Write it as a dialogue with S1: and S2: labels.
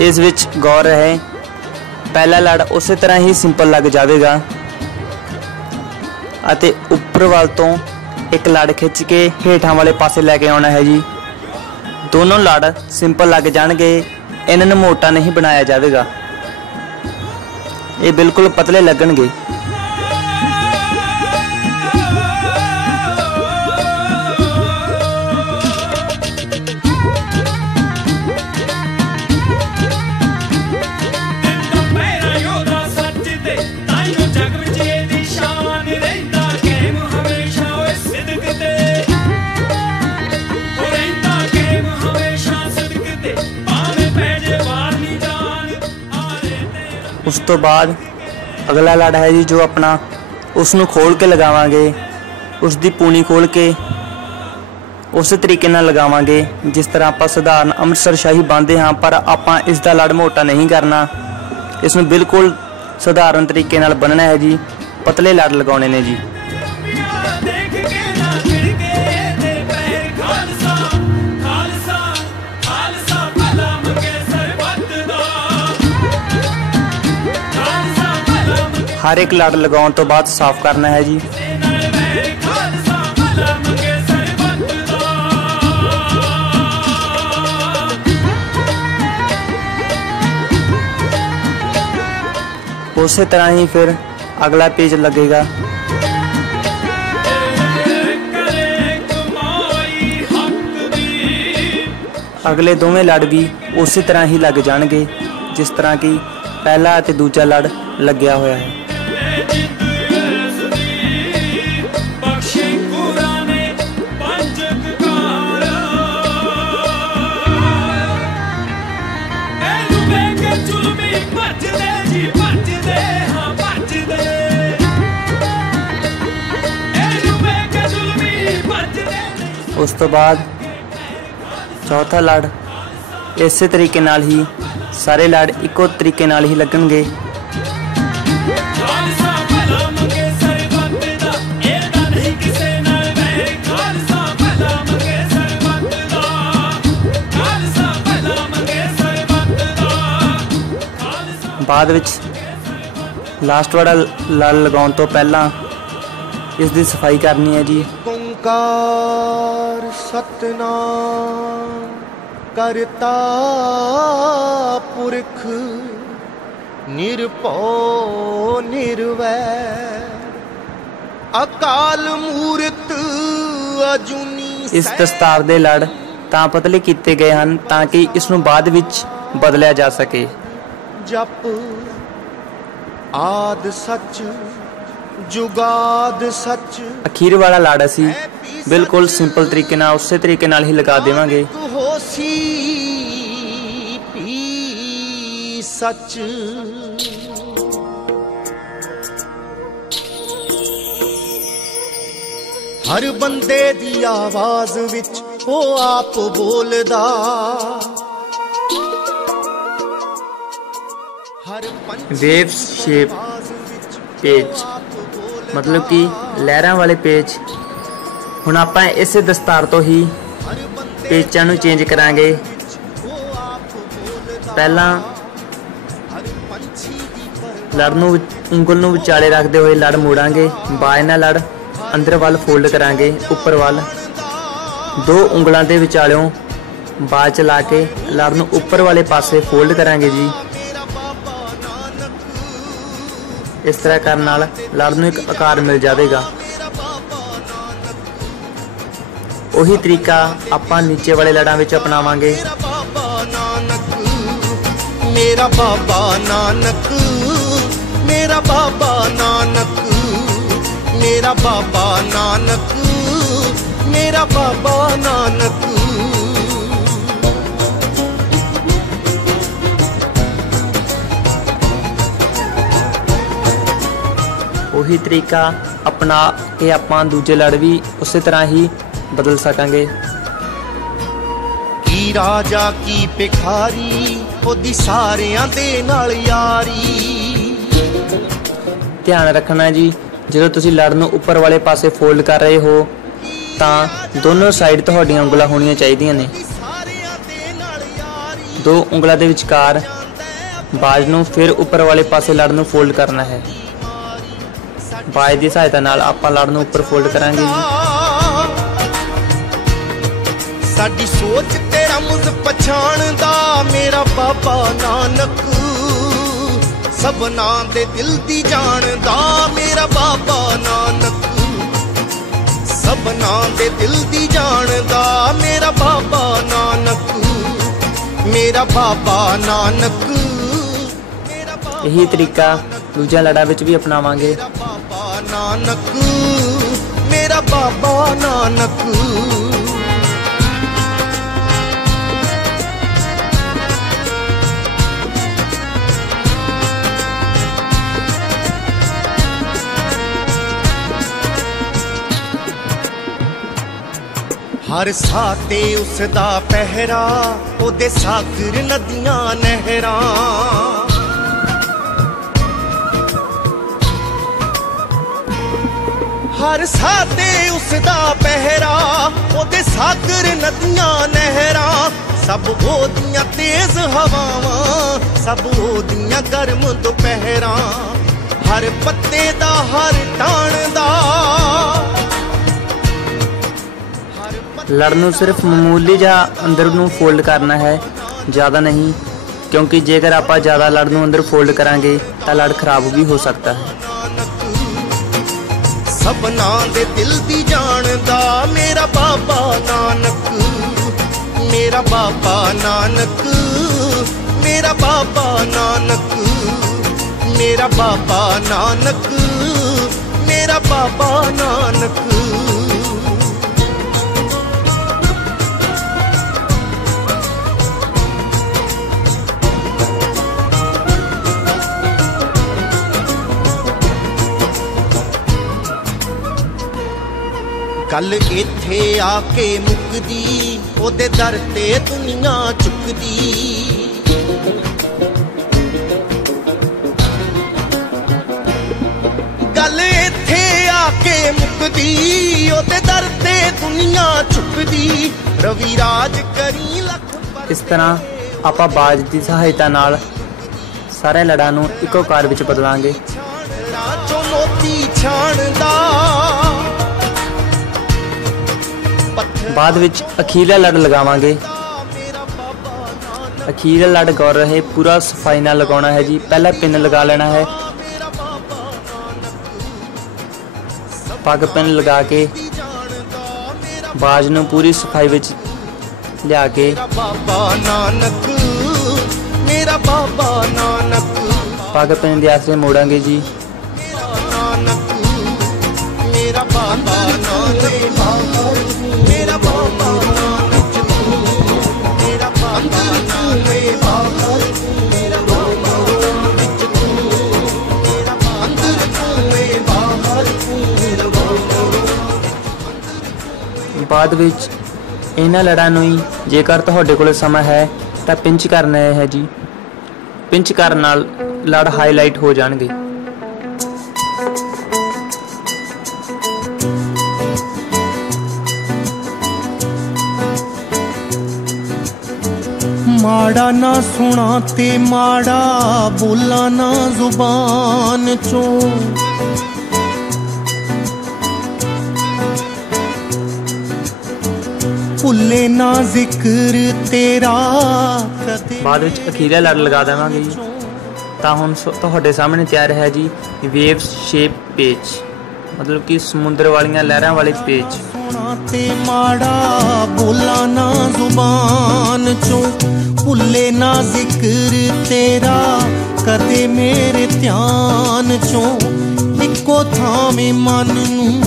S1: ਇਸ ਵਿੱਚ ਗੌਰ ਰਹੇ। ਪਹਿਲਾ ਲੜ ਉਸੇ ਤਰ੍ਹਾਂ ਹੀ ਸਿੰਪਲ ਲੱਗ ਜਾਵੇਗਾ। ਅਤੇ ਉੱਪਰ ਵੱਲ ਤੋਂ ਇੱਕ ਲੜ ਖਿੱਚ ਕੇ ਹੇਠਾਂ ਵਾਲੇ ਪਾਸੇ ਲੈ ਕੇ ਆਉਣਾ ਹੈ ਜੀ। ਦੋਨੋਂ ਲੜ ਸਿੰਪਲ ਲੱਗ ਜਾਣਗੇ। ਇਹਨਾਂ ਨੂੰ ਮੋਟਾ ਨਹੀਂ ਬਣਾਇਆ ਜਾਵੇਗਾ। ਇਹ ਬਿਲਕੁਲ ਪਤਲੇ ਲੱਗਣਗੇ।
S2: ਤੋਂ
S1: ਬਾਅਦ ਅਗਲਾ ਲੜ ਹੈ ਜੀ ਜੋ ਆਪਣਾ ਉਸ ਨੂੰ ਖੋਲ ਕੇ ਲਗਾਵਾਂਗੇ ਉਸ ਦੀ ਪੂਣੀ ਖੋਲ ਕੇ ਉਸੇ ਤਰੀਕੇ ਨਾਲ ਲਗਾਵਾਂਗੇ, ਜਿਸ ਤਰ੍ਹਾਂ ਆਪਾਂ ਸਧਾਰਨ ਅੰਮ੍ਰਿਤਸਰ ਸ਼ਾਹੀ ਬੰਨਦੇ ਹਾਂ, ਪਰ ਆਪਾਂ ਇਸ ਦਾ ਲੜ ਮੋਟਾ ਨਹੀਂ ਕਰਨਾ। ਇਸ ਨੂੰ ਬਿਲਕੁਲ ਸਧਾਰਨ ਤਰੀਕੇ ਨਾਲ ਬੰਨਣਾ ਹੈ ਜੀ, ਪਤਲੇ ਲੜ ਲਗਾਉਣੇ ਨੇ ਜੀ। ਹਰ ਇੱਕ ਲੜ ਲਗਾਉਣ ਤੋਂ ਬਾਅਦ ਸਾਫ਼ ਕਰਨਾ ਹੈ ਜੀ।
S2: ਨਾਲ
S1: ਉਸੇ ਤਰ੍ਹਾਂ ਹੀ ਫਿਰ ਅਗਲਾ ਪੇਜ ਲੱਗੇਗਾ। ਅਗਲੇ ਦੋਵੇਂ ਲੜ ਵੀ ਉਸੇ ਤਰ੍ਹਾਂ ਹੀ ਲੱਗ ਜਾਣਗੇ, ਜਿਸ ਤਰ੍ਹਾਂ ਕਿ ਪਹਿਲਾ ਅਤੇ ਦੂਜਾ ਲੜ ਲੱਗਿਆ ਹੋਇਆ ਹੈ। ਉਸ ਤੋਂ ਬਾਅਦ ਚੌਥਾ ਲੜ ਇਸੇ ਤਰੀਕੇ ਨਾਲ ਹੀ ਸਾਰੇ ਲੜ ਇੱਕੋ ਤਰੀਕੇ ਨਾਲ ਹੀ ਲੱਗਣਗੇ। ਬਾਅਦ ਵਿੱਚ ਲਾਸਟ ਵਾਲਾ ਲੜ ਲਗਾਉਣ ਤੋਂ ਪਹਿਲਾਂ ਇਸ ਦੀ ਸਫ਼ਾਈ ਕਰਨੀ ਹੈ ਜੀ।
S3: ਓੰਕਾਰ ਸਤਨਾਮ ਕਰਤਾ ਪੁਰਖ ਨਿਰਭਉ ਨਿਰਵੈਰ ਅਕਾਲ ਮੂਰਤ ਅਜੂਨੀ
S1: ਇਸ ਦਸਤਾਰ ਦੇ ਲੜ ਤਾਂ ਪਤਲੇ ਕੀਤੇ ਗਏ ਹਨ ਤਾਂ ਕਿ ਇਸ ਨੂੰ ਬਾਅਦ ਵਿੱਚ ਬਦਲਿਆ ਜਾ ਸਕੇ।
S3: ਜਪ। ਆਦ ਸੱਚ ਜੁਗਾਦ ਸੱਚ।
S1: ਅਖੀਰ ਵਾਲਾ ਲੜ ਅਸੀਂ ਬਿਲਕੁਲ ਸਿੰਪਲ ਤਰੀਕੇ ਨਾਲ ਉਸੇ ਤਰੀਕੇ ਨਾਲ ਹੀ ਲਗਾ ਦੇਵਾਂਗੇ।
S3: ਹੋਸੀ ਪੀ ਸੱਚ। ਹਰ ਬੰਦੇ ਦੀ ਆਵਾਜ਼ ਵਿੱਚ ਉਹ ਆਪ ਬੋਲਦਾ।
S1: ਵੇਵ ਸ਼ੇਪ ਪੇਜ ਮਤਲਬ ਕਿ ਲਹਿਰਾਂ ਵਾਲੇ ਪੇਜ ਹੁਣ ਆਪਾਂ ਇਸੇ ਦਸਤਾਰ ਤੋਂ ਹੀ
S3: ਹਰ
S1: ਪੇਚਾਂ ਨੂੰ ਚੇਂਜ ਕਰਾਂਗੇ। ਪਹਿਲਾਂ ਲੜ ਨੂੰ ਉਂਗਲ ਨੂੰ ਵਿਚਾਲੇ ਰੱਖਦੇ ਹੋਏ ਲੜ ਮੋੜਾਂਗੇ। ਬਾਏ ਨਾਲ ਲੜ, ਅੰਦਰ ਵੱਲ ਫੋਲਡ ਕਰਾਂਗੇ, ਉੱਪਰ ਵੱਲ। ਦੋ ਉਂਗਲਾਂ ਦੇ ਵਿਚਾਲਿਓਂ ਬਾਅਦ ਚਲਾ ਕੇ ਲੜ ਨੂੰ ਉੱਪਰ ਵਾਲੇ ਪਾਸੇ ਫੋਲਡ ਕਰਾਂਗੇ ਜੀ। ਇਸ ਤਰ੍ਹਾਂ ਕਰਨ ਨਾਲ ਲੜ ਨੂੰ ਇੱਕ ਆਕਾਰ ਮਿਲ ਜਾਵੇਗਾ। ਉਹੀ ਤਰੀਕਾ ਆਪਾਂ ਨੀਚੇ ਵਾਲੇ ਲੜਾਂ ਵਿੱਚ ਅਪਣਾਵਾਂਗੇ।
S3: ਮੇਰਾ ਬਾਬਾ ਨਾਨਕ, ਮੇਰਾ ਬਾਬਾ ਨਾਨਕ, ਮੇਰਾ ਬਾਬਾ ਨਾਨਕ, ਮੇਰਾ ਬਾਬਾ ਨਾਨਕ।
S1: ਉਹੀ ਤਰੀਕਾ ਅਪਣਾ ਕੇ ਆਪਾਂ ਦੂਜੇ ਲੜ ਵੀ ਉਸੇ ਤਰ੍ਹਾਂ ਹੀ ਬਦਲ ਸਕਾਂਗੇ।
S3: ਕੀ ਰਾਜਾ ਕੀ ਭਿਖਾਰੀ ਉਹਦੀ ਸਾਰਿਆਂ ਦੇ ਨਾਲ ਯਾਰੀ।
S1: ਧਿਆਨ ਰੱਖਣਾ ਜੀ ਜਦੋਂ ਤੁਸੀਂ ਲੜ ਨੂੰ ਉੱਪਰ ਵਾਲੇ ਪਾਸੇ ਫੋਲਡ ਕਰ ਰਹੇ ਹੋ ਤਾਂ ਦੋਨੋਂ ਸਾਈਡ ਤੁਹਾਡੀਆਂ ਉਂਗਲਾਂ ਹੋਣੀਆਂ ਚਾਹੀਦੀਆਂ ਨੇ।
S3: ਦੋ
S1: ਉਂਗਲਾਂ ਦੇ ਵਿਚਕਾਰ ਬਾਜ ਨੂੰ ਫਿਰ ਉੱਪਰ ਵਾਲੇ ਪਾਸੇ ਲੜ ਨੂੰ ਫੋਲਡ ਕਰਨਾ ਹੈ। ਬਾਜ ਦੀ ਸਹਾਇਤਾ ਨਾਲ ਆਪਾਂ ਲੜ ਨੂੰ ਉੱਪਰ ਫੋਲਡ ਕਰਾਂਗੇ ਜੀ।
S3: ਸਾਡੀ ਸੋਚ ਤੇ ਰਮਜ਼ ਪਛਾਣਦਾ ਮੇਰਾ ਬਾਬਾ ਨਾਨਕ। ਸਭਨਾਂ ਦੇ ਦਿਲ ਦੀ ਜਾਣਦਾ ਮੇਰਾ ਬਾਬਾ ਨਾਨਕ। ਸਭਨਾਂ ਦੇ ਦਿਲ ਦੀ ਜਾਣਦਾ ਮੇਰਾ ਬਾਬਾ ਨਾਨਕ। ਮੇਰਾ ਬਾਬਾ ਨਾਨਕ
S1: ਇਹੀ ਤਰੀਕਾ ਦੂਜਿਆਂ ਲੜਾਂ ਵਿੱਚ ਵੀ ਅਪਣਾਵਾਂਗੇ।
S3: ਨਾਨਕ ਮੇਰਾ ਬਾਬਾ ਨਾਨਕ। ਹਰ ਸਾਹ ਤੇ ਉਸ ਦਾ ਪਹਿਰਾ ਉਹਦੇ ਸਾਗਰ ਨਦੀਆਂ ਨਹਿਰਾਂ। ਹਰ ਸਾਹ ਤੇ ਉਸ ਦਾ ਪਹਿਰਾ ਉਹਦੇ ਸਾਗਰ ਨਦੀਆਂ ਨਹਿਰਾਂ ਸਭ ਉਹਦੀਆਂ ਤੇਜ਼ ਹਵਾਵਾਂ ਸਭ ਉਹਦੀਆਂ ਗਰਮ ਦੁਪਹਿਰਾਂ ਹਰ ਪੱਤੇ ਦਾ ਹਰ ਟਾਣ ਦਾ।
S1: ਲੜ ਨੂੰ ਸਿਰਫ ਮਾਮੂਲੀ ਜਾਂ ਅੰਦਰ ਨੂੰ ਫੋਲਡ ਕਰਨਾ ਹੈ ਜ਼ਿਆਦਾ ਨਹੀਂ ਕਿਉਂਕਿ ਜੇਕਰ ਆਪਾਂ ਜ਼ਿਆਦਾ ਲੜ ਨੂੰ ਅੰਦਰ ਫੋਲਡ ਕਰਾਂਗੇ ਤਾਂ ਲੜ ਖਰਾਬ ਵੀ ਹੋ ਸਕਦਾ ਹੈ।
S3: ਸਭਨਾਂ ਦੇ ਦਿਲ ਦੀ ਜਾਣਦਾ ਮੇਰਾ ਬਾਬਾ ਨਾਨਕ, ਮੇਰਾ ਬਾਬਾ ਨਾਨਕ, ਮੇਰਾ ਬਾਬਾ ਨਾਨਕ, ਮੇਰਾ ਬਾਬਾ ਨਾਨਕ, ਮੇਰਾ ਬਾਬਾ ਨਾਨਕ। ਗੱਲ ਇੱਥੇ ਆ ਕੇ ਮੁੱਕਦੀ ਉਹਦੇ ਦਰ ਤੇ ਦੁਨੀਆ ਝੁਕਦੀ ਗੱਲ ਇੱਥੇ ਆ ਕੇ ਮੁੱਕਦੀ ਉਹਦੇ ਦਰ ਤੇ ਦੁਨੀਆ ਝੁਕਦੀ ਰਵੀ ਰਾਜ ਕਰੀ ਲੱਖ ਪਰ
S1: ਇਸ ਤਰ੍ਹਾਂ ਆਪਾਂ ਬਾਜ ਦੀ ਸਹਾਇਤਾ ਨਾਲ ਸਾਰੇ ਲੜਾਂ ਨੂੰ ਇੱਕੋ ਕਾਰ ਵਿੱਚ ਬਦਲਾਂਗੇ।
S3: ਚੋਂ ਮੋਤੀ ਛਾਣਦਾ।
S1: ਬਾਅਦ ਵਿੱਚ ਅਖੀਰਲਾ ਲੜ ਲਗਾਵਾਂਗੇ।
S3: ਮੇਰਾ
S1: ਅਖੀਰਲਾ ਲੜ ਗੌਰ ਰਹੇ, ਪੂਰਾ ਸਫ਼ਾਈ ਨਾਲ ਲਗਾਉਣਾ ਹੈ ਜੀ। ਪਹਿਲਾ ਪਿੰਨ ਲਗਾ ਲੈਣਾ ਹੈ। ਪੱਗ ਪਿੰਨ ਲਗਾ ਕੇ ਬਾਜ ਨੂੰ ਪੂਰੀ ਸਫ਼ਾਈ ਵਿੱਚ ਲਿਆ ਕੇ
S3: ਬਾਬਾ ਨਾਨਕ ਮੇਰਾ ਬਾਬਾ ਨਾਨਕ
S1: ਪੱਗ ਪਿੰਨ ਦੇ ਆਸਰੇ ਮੋੜਾਂਗੇ ਜੀ।
S3: ਨਾਨਕ, ਮੇਰਾ ਬਾਬਾ ਨਾਨਕ
S1: ਬਾਅਦ ਵਿੱਚ ਇਹਨਾਂ ਲੜਾਂ ਨੂੰ ਹੀ ਜੇਕਰ ਤੁਹਾਡੇ ਕੋਲ ਸਮਾਂ ਹੈ ਤਾਂ ਪਿੰਚ ਕਰਨਾ ਹੈ ਜੀ। ਪਿੰਚ ਕਰਨ ਨਾਲ ਲੜ ਹਾਈਲਾਈਟ ਹੋ ਜਾਣਗੇ।
S3: ਮਾੜਾ ਨਾ ਸੁਣਾ ਤੇ ਮਾੜਾ ਬੋਲਾਂ ਨਾ ਜ਼ੁਬਾਨ ਚੋਂ। ਭੁੱਲੇ ਨਾ ਜ਼ਿਕਰ ਤੇਰਾ ਕਦੇ
S1: ਬਾਅਦ ਵਿੱਚ ਅਖੀਰਾ ਲੜ ਲਗਾ ਦੇਵਾਂਗੇ ਜੀ। ਤਾਂ ਹੁਣ ਤੁਹਾਡੇ ਸਾਹਮਣੇ ਤਿਆਰ ਹੈ ਜੀ ਵੇਵ ਸ਼ੇਪ ਪੇਜ ਮਤਲਬ ਕਿ ਸਮੁੰਦਰ ਵਾਲੀਆਂ ਲਹਿਰਾਂ ਵਾਲੇ ਪੇਜ
S3: ਸੁਣਾ ਤੇ ਮਾੜਾ ਬੋਲਾਂ ਨਾ ਜ਼ੁਬਾਨ ਚੋਂ ਭੁੱਲੇ ਨਾ ਜ਼ਿਕਰ ਤੇਰਾ ਕਦੇ ਮੇਰੇ ਧਿਆਨ ਚੋਂ ਇੱਕੋ ਥਾਵੇਂ ਮਨ ਨੂੰ